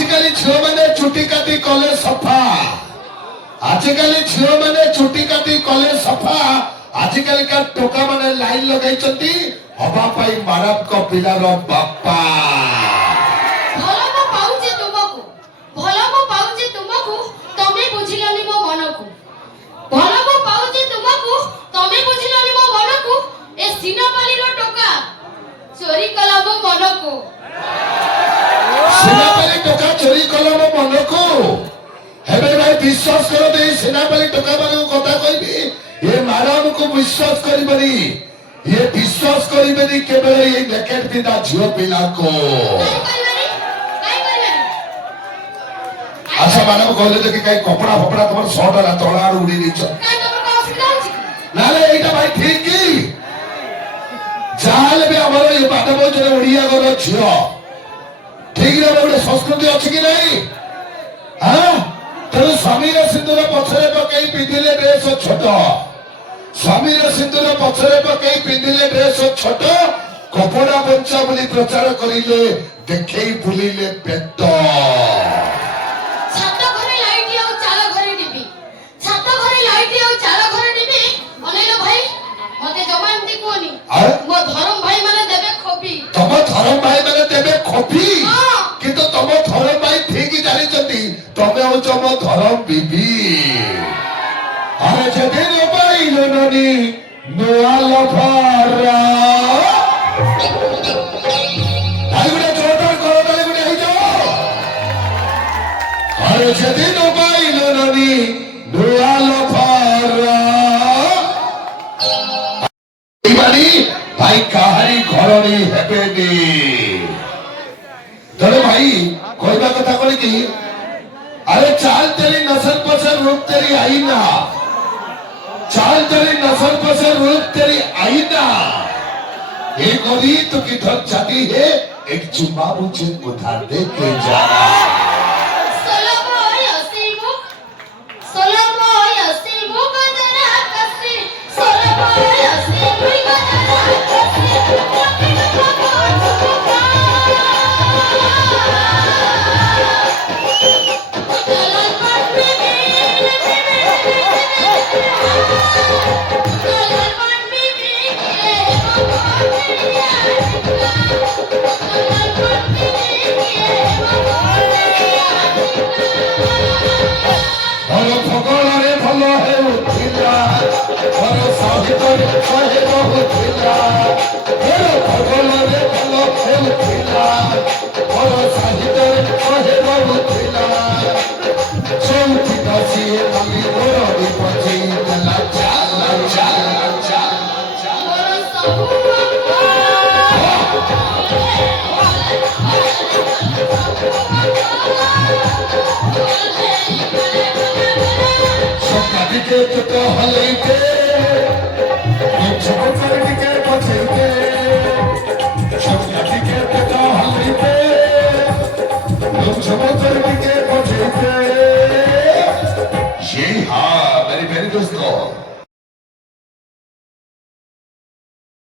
आजिकल झील मैंने चुटी काटी कले सफा आजिकल झील मैंने चुटी काटी कले सफा आजिकल का टोका मैंने लाइन लगाई हवा पाई मारात्मक पिलार बापा चोरी कला मो मन को सेनापति टोका चोरी कला मो मन को हेबे भाई विश्वास करो दे सेनापति टोका माने कथा कहबी ये मानव को विश्वास करिबनी ये विश्वास करिबनी केवल ये नेकेट दिना झियो पिला को अच्छा मानव कहले जे कि काई कपड़ा फपड़ा तमर शर्ट ला तळार उडी नीच नाले एटा भाई ठीक की जाल भी हमारा ये मानव जो ओडिया घर झियो ठीक रे गोटे संस्कृति अच्छी कि नहीं हाँ तेरे स्वामी सिंदूर पछरे पकई पिंधिले ड्रेस छोट स्वामी सिंदूर पछरे पकई पिंधिले ड्रेस छोट कपड़ा बंचा बोली प्रचार करिले देखई बुलिले पेट छात घरे लाइट आउ चाल घरे टीवी छात घरे लाइट आउ चाल घरे टीवी अनेलो भाई मते जमानती कोनी मो धर्म भाई माने देबे खोपी तम धर्म भाई माने देबे खोपी किंतु तम धर्म भाई ठीक जानि चंती तमे हो जम धर्म बीबी अरे जदे नो पाइलो ननी नोआ लफारा आई गुडे जोरदार करो ताली गुडे आई जाओ अरे जदे नो पाइलो ननी नोआ लफारा भाई काहारी घर नहीं हेबेनी तेरे भाई कोई बात कथा कोनी की अरे चाल तेरी नस्ल पसर रूप तेरी आईना चाल तेरी नस्ल पसर रूप तेरी आईना एक गोरी तो किधर जाती है एक चुम्मा मुझे उधार दे के जाना भगवान